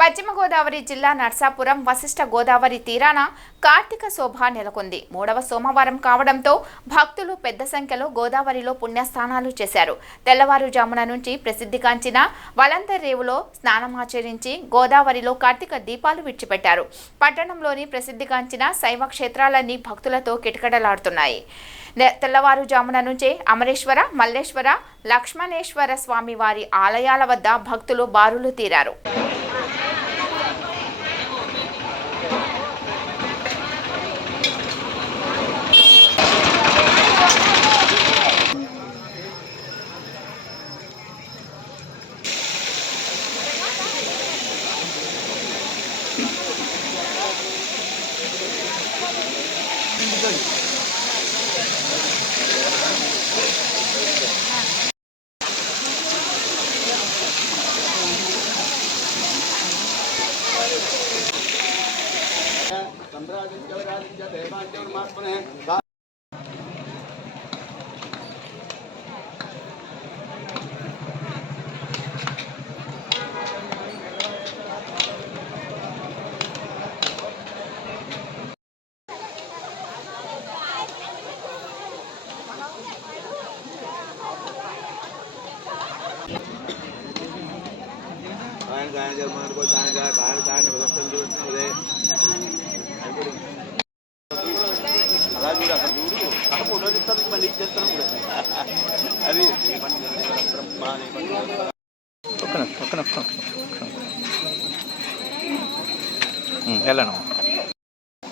పశ్చిమ గోదావరి జిల్లా నర్సాపురం వశిష్ఠ గోదావరి తీరాన కార్తీక శోభ నెలకొంది. 3వ సోమవారం కావడంతో భక్తులు పెద్ద సంఖ్యలో గోదావరిలో పుణ్యస్నానాలు చేశారు. తెల్లవారుజామున నుంచి ప్రసిద్ధిగాంచిన వలంతర్ రేవులో స్నానమాచరించి గోదావరిలో కార్తీక దీపాలు విడిచిపెట్టారు. పట్టణంలోని ప్రసిద్ధిగాంచిన శైవ క్షేత్రాలన్నీ భక్తులతో కిటకిటలాడుతున్నాయి. తెల్లవారుజామున నుంచే అమరేశ్వర, మల్లేశ్వర, లక్ష్మణేశ్వర స్వామి వారి ఆలయాల వద్ద భక్తులు బారులు తీరారు.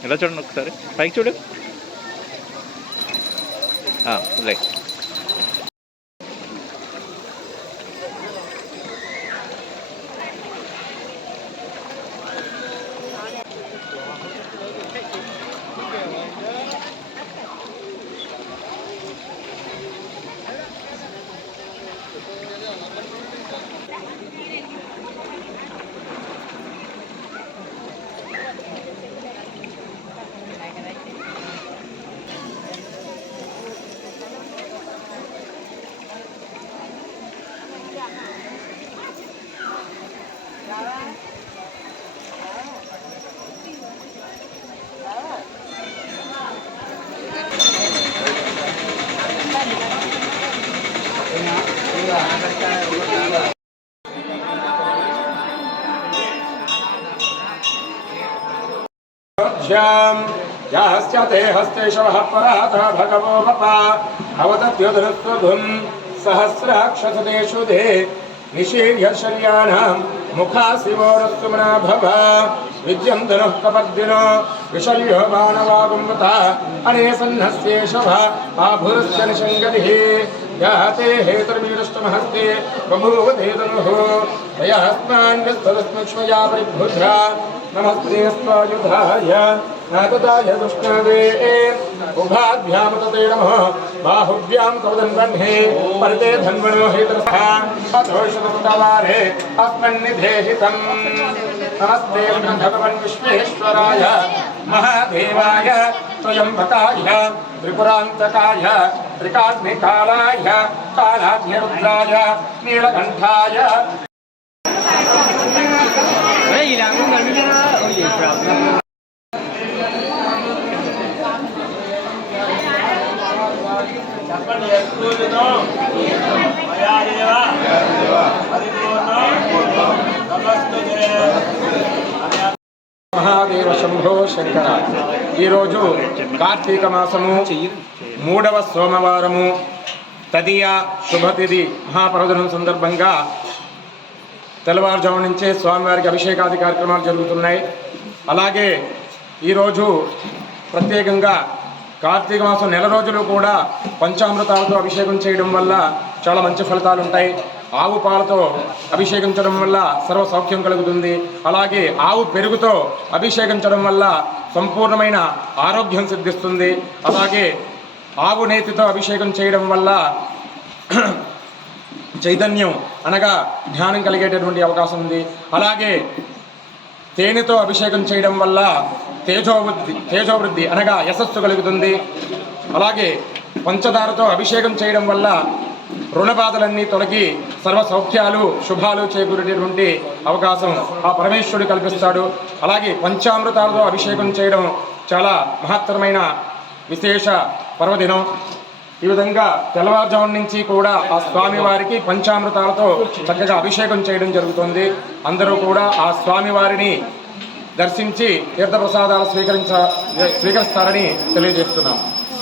ఎలా చూడండి ఒకసారి పైకి చూడు. రైట్. यास्ते हस्तेशवः परातः भगवो वपा अवदत्युदनुस्वधुं सहस्राक्षसदेषु दे निशीर्यशर्याणां मुखासिवोरस्तुमना भव विद्यं धनुः कपर्दिनो विशल्यो बाणवागुम्बता अनेसन्नस्येषव आभुरस्य निषङ्गतिः याते हेतुर्मीरुष्टमहस्ते बभूवते तनुः यस्मान् विस्तरस्मक्ष्मया परिभुजा नमस्ते स्वायुधाय नातदाय दुष्णवे उभाभ्यां तते नमः बाहुभ्यां कवदन्वह्ने परते धन्वनो हेतरथा अथोषतवारे अस्मन्निधेहितं नमस्ते भगवन् विश्वेश्वराय महादेवाय त्र्यम्बकाय त्रिपुरान्तकाय त्रिकाग्निकालाय कालाग्निरुद्राय नीलकण्ठाय మహాదేవ శంభో శంకర. ఈరోజు కార్తీక మాసము 3వ సోమవారము తదియ శుభతిథి మహాపర్వదినం సందర్భంగా తెల్లవారుజాము నుంచే స్వామివారికి అభిషేకాది కార్యక్రమాలు జరుగుతున్నాయి. అలాగే ఈరోజు ప్రత్యేకంగా కార్తీక మాసం నెల రోజులు కూడా పంచామృతాలతో అభిషేకం చేయడం వల్ల చాలా మంచి ఫలితాలు ఉంటాయి. ఆవు పాలతో అభిషేకించడం వల్ల సర్వ సౌఖ్యం కలుగుతుంది. అలాగే ఆవు పెరుగుతో అభిషేకించడం వల్ల సంపూర్ణమైన ఆరోగ్యం సిద్ధిస్తుంది. అలాగే ఆవు నేతితో అభిషేకం చేయడం వల్ల చైతన్యం అనగా ధ్యానం కలిగేటటువంటి అవకాశం ఉంది. అలాగే తేనెతో అభిషేకం చేయడం వల్ల తేజోవృద్ధి అనగా యశస్సు కలుగుతుంది. అలాగే పంచదారతో అభిషేకం చేయడం వల్ల రుణ బాధలన్నీ తొలగి సర్వ సౌఖ్యాలు శుభాలు చేకూరేటటువంటి అవకాశం ఆ పరమేశ్వరుడు కల్పిస్తాడు. అలాగే పంచామృతాలతో అభిషేకం చేయడం చాలా మహత్తరమైన విశేష పర్వదినం. ఈ విధంగా తెల్లవారుజాము నుంచి కూడా ఆ స్వామివారికి పంచామృతాలతో చక్కగా అభిషేకం చేయడం జరుగుతుంది. అందరూ కూడా ఆ స్వామివారిని దర్శించి తీర్థప్రసాదాలు స్వీకరిస్తారని తెలియజేస్తున్నాం.